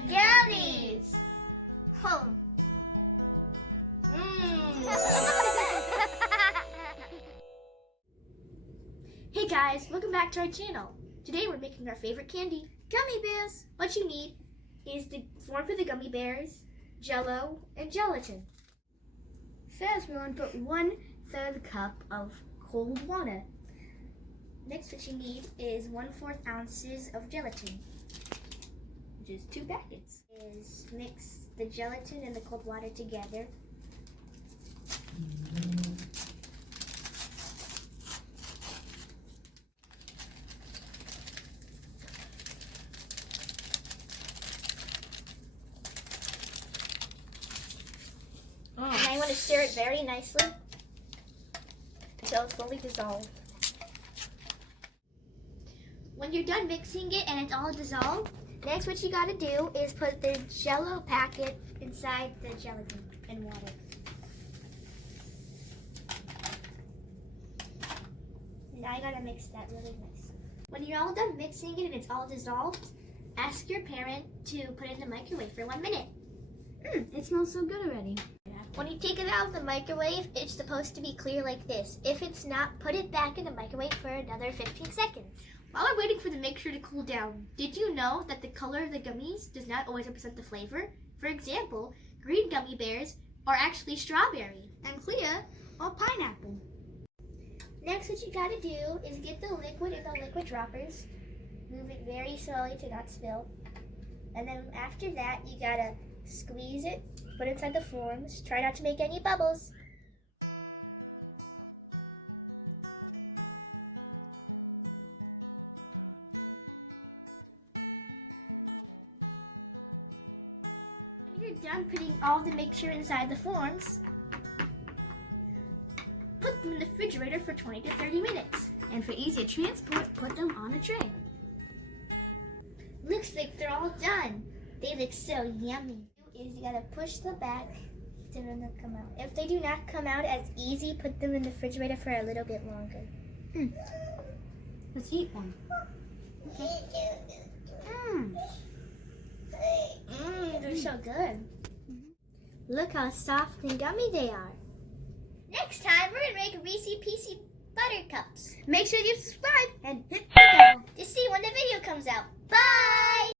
gummies! Oh. Hey guys, welcome back to our channel. Today we're making our favorite candy, gummy bears. What you need is the form for the gummy bears, Jello, and gelatin. First, we're going to put 1/3 cup of cold water. Next, what you need is 1/4 ounces of gelatin, which is 2 packets. Mix the gelatin and the cold water together. And I want to stir it very nicely until it's fully dissolved. When you're done mixing it and it's all dissolved, next what you got to do is put the Jello packet inside the gelatin and water. Now you got to mix that really nice. When you're all done mixing it and it's all dissolved, ask your parent to put it in the microwave for 1 minute. It smells so good already. When you take it out of the microwave, it's supposed to be clear like this. If it's not, put it back in the microwave for another 15 seconds. While we're waiting for the mixture to cool down, did you know that the color of the gummies does not always represent the flavor? For example, green gummy bears are actually strawberry, And clear or pineapple. Next, what you gotta do is get the liquid in the liquid droppers. Move it very slowly to not spill. And then after that, you gotta squeeze it, put it inside the forms. Try not to make any bubbles. When you're done putting all the mixture inside the forms, put them in the refrigerator for 20 to 30 minutes. And for easier transport, put them on a tray. Looks like they're all done. They look so yummy. You gotta push them back to them to come out. If they do not come out as easy, put them in the refrigerator for a little bit longer. Let's eat one. They're so good. Look how soft and gummy they are. Next time, we're gonna make Reese's Pieces Buttercups. Make sure you subscribe and hit the bell To see when the video comes out. Bye!